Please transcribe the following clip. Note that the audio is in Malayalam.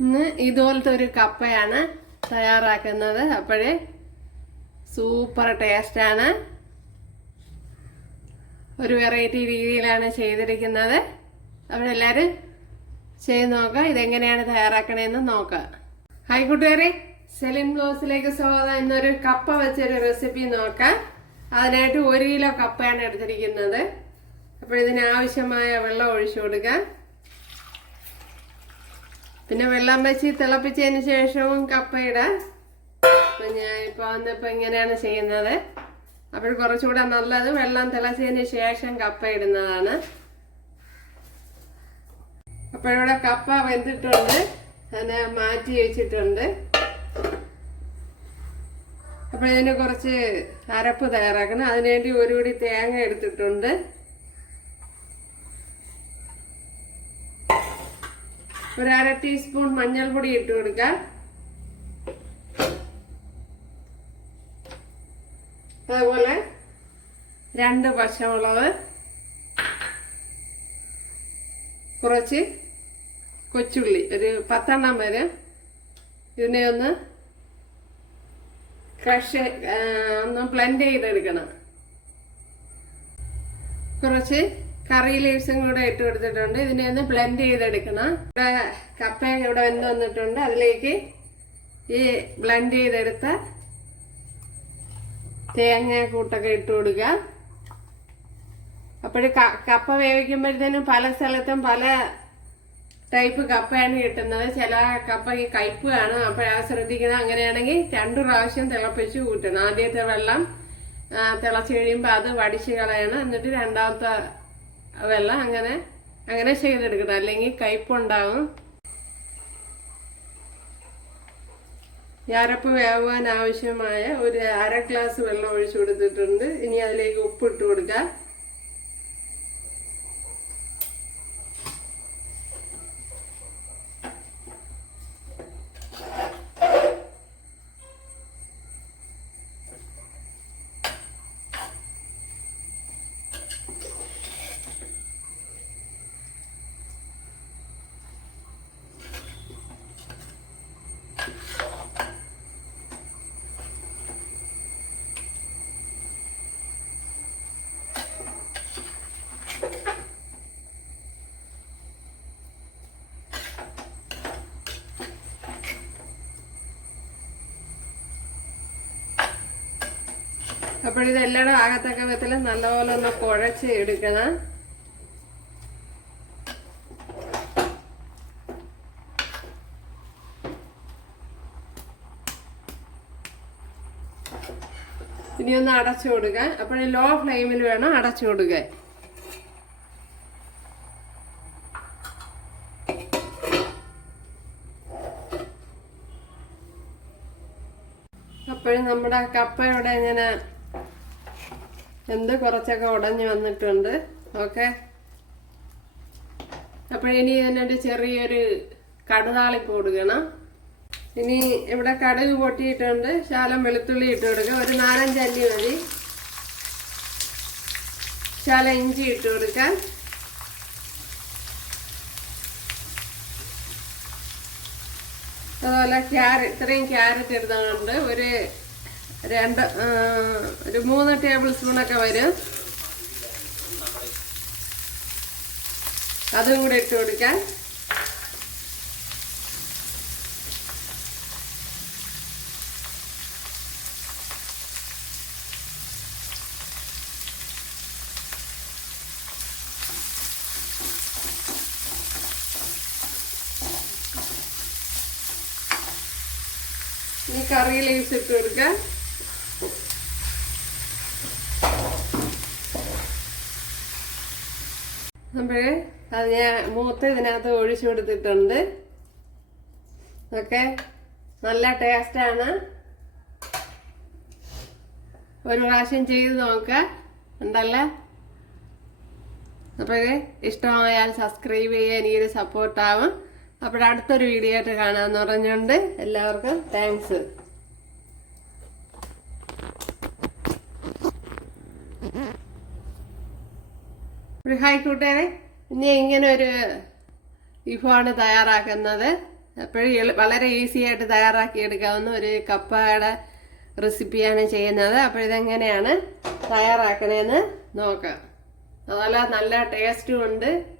ഇന്ന് ഇതുപോലത്തെ ഒരു കപ്പയാണ് തയ്യാറാക്കുന്നത്. അപ്പോഴേ സൂപ്പർ ടേസ്റ്റാണ്. ഒരു വെറൈറ്റി രീതിയിലാണ് ചെയ്തിരിക്കുന്നത്. അപ്പോഴെല്ലാവരും ചെയ്ത് നോക്കാം. ഇതെങ്ങനെയാണ് തയ്യാറാക്കണേന്ന് നോക്കാം. ഹായ് കൂട്ടുകാരെ, സെലിൻ ബ്ലോസിലേക്ക് സ്വാഗതം. ഇന്നൊരു കപ്പ വെച്ചൊരു റെസിപ്പി നോക്കാം. അതിനായിട്ട് 1 കിലോ കപ്പയാണ് എടുത്തിരിക്കുന്നത്. അപ്പോൾ ഇതിനാവശ്യമായ വെള്ളം ഒഴിച്ചു കൊടുക്കാം. പിന്നെ വെള്ളം വെച്ച് തിളപ്പിച്ചതിന് ശേഷവും കപ്പ ഇടാം. അപ്പം ഞാനിപ്പോൾ വന്നപ്പോൾ ഇങ്ങനെയാണ് ചെയ്യുന്നത്. അപ്പോൾ കുറച്ചുകൂടെ നല്ലത് വെള്ളം തിളച്ചതിന് ശേഷം കപ്പ ഇടുന്നതാണ്. അപ്പോൾ ഇവിടെ കപ്പ വെന്തിട്ടുണ്ട്, അതിനെ മാറ്റി വെച്ചിട്ടുണ്ട്. അപ്പോൾ ഇതിന് കുറച്ച് അരപ്പ് തയ്യാറാക്കണം. അതിനുവേണ്ടി 1 പിടി തേങ്ങ എടുത്തിട്ടുണ്ട്. ഒരു 1/2 ടീസ്പൂൺ മഞ്ഞൾപ്പൊടി ഇട്ട് കൊടുക്കാം. അതുപോലെ 2 പച്ചമുളക്, കുറച്ച് കൊച്ചുള്ളി, ഒരു 10 എണ്ണം വരെ. ഇതിനെ ഒന്ന് ഒന്ന് ബ്ലെൻഡ് ചെയ്തെടുക്കണം. കുറച്ച് കറി ലീവ്സും കൂടെ ഇട്ട് കൊടുത്തിട്ടുണ്ട്. ഇതിനെ ഒന്ന് ബ്ലെൻഡ് ചെയ്തെടുക്കണം. ഇവിടെ കപ്പ ഇവിടെ വെന്ത് വന്നിട്ടുണ്ട്. അതിലേക്ക് ഈ ബ്ലെൻഡ് ചെയ്തെടുത്ത തേങ്ങ കൂട്ടൊക്കെ ഇട്ട് കൊടുക്കുക. അപ്പോഴ് കപ്പ വേവിക്കുമ്പോഴത്തേനും പല സ്ഥലത്തും പല ടൈപ്പ് കപ്പയാണ് കിട്ടുന്നത്. ചില കപ്പ ഈ കയ്പ്പ് കാണും. അപ്പോൾ ശ്രദ്ധിക്കണം. അങ്ങനെയാണെങ്കിൽ 2 പ്രാവശ്യം തിളപ്പിച്ച് കൂട്ടണം. ആദ്യത്തെ വെള്ളം തിളച്ച് കഴിയുമ്പോൾ അത് വടിച്ച് കളയണം. എന്നിട്ട് രണ്ടാമത്തെ വെള്ളം അങ്ങനെ ചെയ്തെടുക്കണം, അല്ലെങ്കിൽ കയ്പുണ്ടാവും. അരപ്പ് വേവാൻ ആവശ്യമായ ഒരു 1/2 ഗ്ലാസ് വെള്ളം ഒഴിച്ചു കൊടുത്തിട്ടുണ്ട്. ഇനി അതിലേക്ക് ഉപ്പിട്ട് കൊടുക്കാം. അപ്പോൾ ഇതെല്ലാം ആകത്തക്ക വിധത്തിൽ നല്ലപോലെ ഒന്ന് കുഴച്ച് എടുക്കണം. ഇനി ഒന്ന് അടച്ചു കൊടുക്കാൻ. അപ്പോൾ ലോ ഫ്ലെയിമിൽ വേണം അടച്ചു കൊടുക്കാൻ. അപ്പോഴും നമ്മുടെ കപ്പയുടെ ഇങ്ങനെ കുറച്ചൊക്കെ ഉടഞ്ഞു വന്നിട്ടുണ്ട്. ഓക്കെ, അപ്പോഴിനി ഇതിനൊരു ചെറിയൊരു കടുതാളിപ്പ് കൊടുക്കണം. ഇനി ഇവിടെ കടുക് പൊട്ടിയിട്ടുണ്ട്. ശകലം വെളുത്തുള്ളി ഇട്ട് കൊടുക്കുക. ഒരു 4-5 അല്ലി മതി. ശകലം ഇഞ്ചി ഇട്ട് കൊടുക്കാൻ. അതുപോലെ ഇത്രയും ക്യാരറ്റ് എടുത്തുകൊണ്ട് ഒരു 3 ടേബിൾ സ്പൂണൊക്കെ വരും. അതും കൂടെ ഇട്ട് കൊടുക്കാൻ. ഈ കറി ലീവ്സ് ഇട്ട് കൊടുക്കാം. അപ്പോഴേ അത് ഞാൻ മൂത്ത് ഇതിനകത്ത് ഒഴിച്ചു കൊടുത്തിട്ടുണ്ട്. ഓക്കെ, നല്ല ടേസ്റ്റാണ്. ഒരു പ്രാവശ്യം ചെയ്ത് നോക്കുക, ഉണ്ടല്ലേ. അപ്പോഴേ ഇഷ്ടമായാൽ സബ്സ്ക്രൈബ് ചെയ്യുക, എനിക്കൊരു സപ്പോർട്ടാവും. അപ്പോൾ അടുത്തൊരു വീഡിയോ ആയിട്ട് കാണാമെന്ന് പറഞ്ഞുകൊണ്ട് എല്ലാവർക്കും താങ്ക്സ്. ഹായ് കൂട്ടുകാരെ, ഇനി ഇങ്ങനെ ഒരു വിഭവമാണ് തയ്യാറാക്കുന്നത്. അപ്പോഴും വളരെ ഈസി ആയിട്ട് തയ്യാറാക്കി എടുക്കാവുന്ന ഒരു കപ്പയുടെ റെസിപ്പിയാണ് ചെയ്യുന്നത്. അപ്പോഴിതെങ്ങനെയാണ് തയ്യാറാക്കണേന്ന് നോക്കാം. അതുപോലെ നല്ല ടേസ്റ്റും ഉണ്ട്.